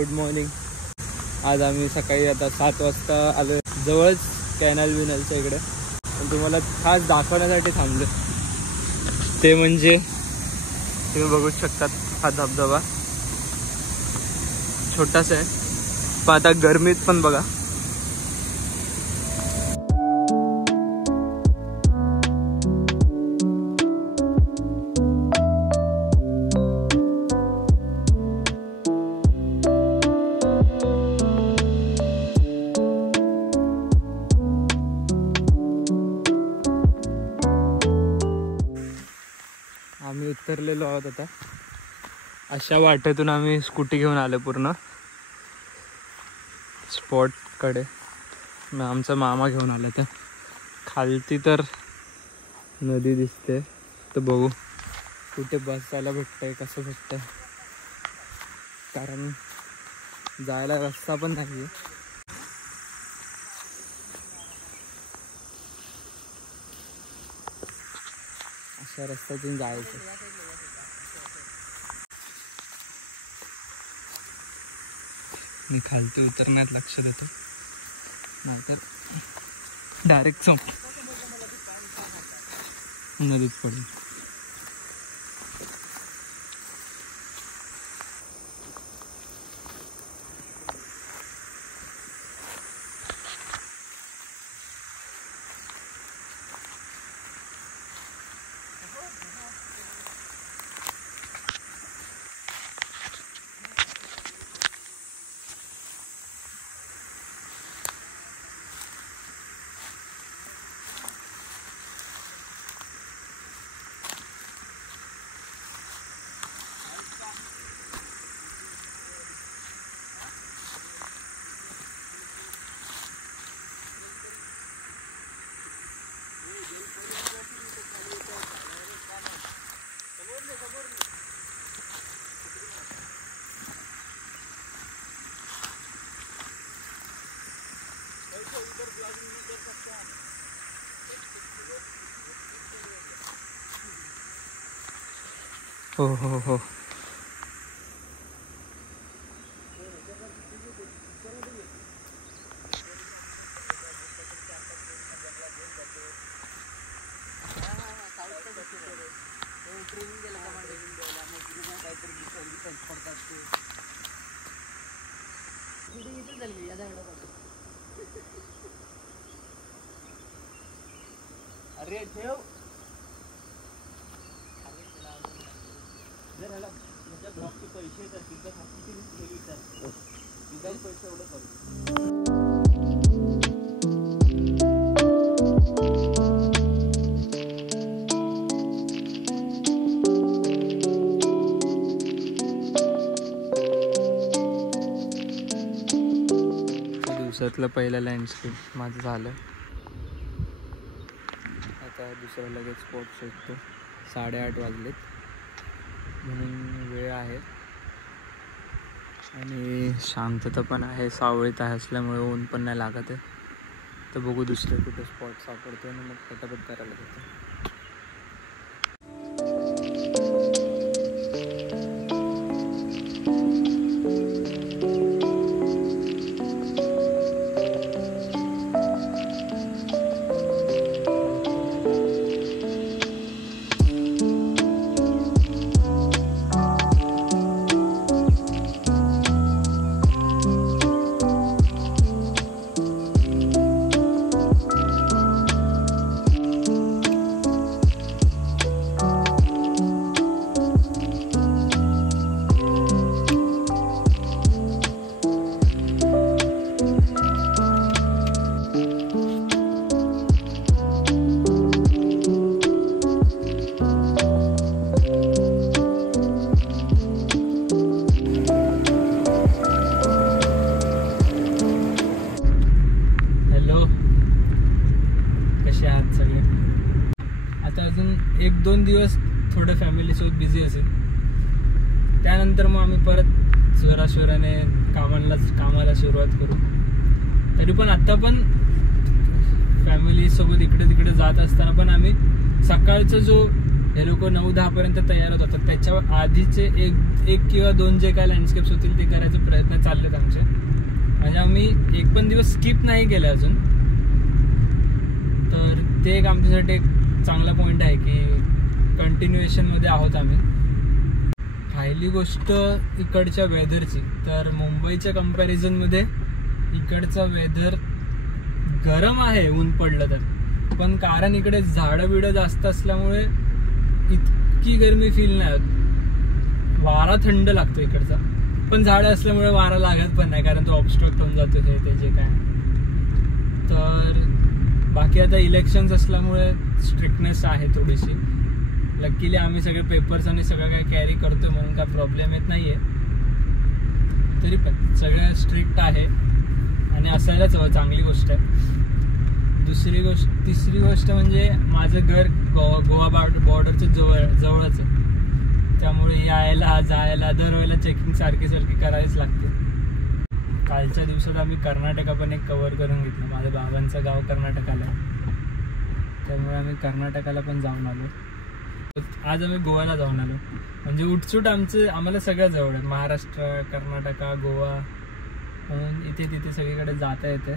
Good morning. आज आम्ही सकाळी आता 7 वाजता आलो, जवळच कॅनल विनलच्या इकडे. पण तुम्हाला खास दाखवण्यासाठी थांबलो, ते म्हणजे तुम्ही बघू शकतात हा धबधबा छोटासा आहे, पण आता गरमीत पण बघा. आम्ही उतरलेलो आहोत आता. अशा वाटेतून आम्ही स्कूटी घेऊन आलो पूर्ण स्पॉटकडे. मग आमचा मामा घेऊन आला. तर खालती तर नदी दिसते, तर बघू कुठे बसायला भेटतंय, कसं भेटतंय, कारण जायला रस्ता पण नाही आहे. अशा रस्त्यातून जायचं. मी खालती उतरण्यात लक्ष देतो, नाहीतर डायरेक्ट नदीत पडेल. हो हो हो. अरे ठेव. जर ह्याला तुमच्या ब्लॉकचे पैसे येतात, तिथं किती विचार विदाऊट पैसे एवढं करू. दिवसातलं पहिलं लँडस्केप माझं झालं. आता दुसरं लगेच स्पॉट शोधतो. 8:30 वाजलेत म्हणून वेळ आहे आणि शांतता पण आहे, सावळीत आहे असल्यामुळे ऊन पण नाही लागत आहे. तर बघू दुसरे कुठे स्पॉट सापडतो आणि मग पटापट करायला जातो. आता अजून 1-2 दिवस थोडं फॅमिलीसोबत बिझी असेल, त्यानंतर मग आम्ही परत जोराशोराने कामाला सुरुवात करू. तरी पण आत्ता पण फॅमिलीसोबत इकडे तिकडे जात असताना पण आम्ही सकाळचा जो हे लोक 9-10 पर्यंत तयार होत होतात. त्याच्या आधीचे एक किंवा 2 जे काय लँडस्केप्स होतील ते करायचे प्रयत्न चाललेत आमचे. म्हणजे आम्ही एक पण दिवस स्किप नाही केले अजून. तर ते एक आमच्यासाठी एक चांगला पॉईंट आहे की कंटिन्युएशनमध्ये आहोत आम्ही. पहिली गोष्ट इकडच्या वेदरची, तर मुंबईच्या कंपॅरिझनमध्ये इकडचा वेदर गरम आहे ऊन पडलं तर, पण कारण इकडे झाडं बिडं जास्त असल्यामुळे इतकी गरमी फील नाही होत. वारा थंड लागतो इकडचा, पण झाडं असल्यामुळे वारा लागत पण नाही कारण तो ऑब्स्ट्रक्ट होऊन जातो हे ते जे काय. तर बाकी आता इलेक्शन्स असल्यामुळे स्ट्रिक्टनेस आहे थोडीशी. लकीली आम्ही सगळे पेपर्स आणि सगळं काय कॅरी करतोय म्हणून काय प्रॉब्लेम येत नाहीये. तरी पण सगळं स्ट्रिक्ट आहे आणि असायलाच हवं, चांगली गोष्ट आहे. तिसरी गोष्ट म्हणजे माझं घर गोवा बॉर्डरच्या जवळच आहे, त्यामुळे यायला जायला दरवेळेला चेकिंग सारखी करावीच लागते. कालच्या दिवसात आम्ही कर्नाटका पण एक कव्हर करून घेतलं. माझ्या बाबांचं गाव कर्नाटकाला आहे, त्यामुळे आम्ही कर्नाटकाला पण जाऊन आलो. आज आम्ही गोव्याला जाऊन आलो. म्हणजे उठसूट आम्हाला सगळं जवळ आहे. महाराष्ट्र, कर्नाटका, गोवा, म्हणून इथे तिथे सगळीकडे जाता येते.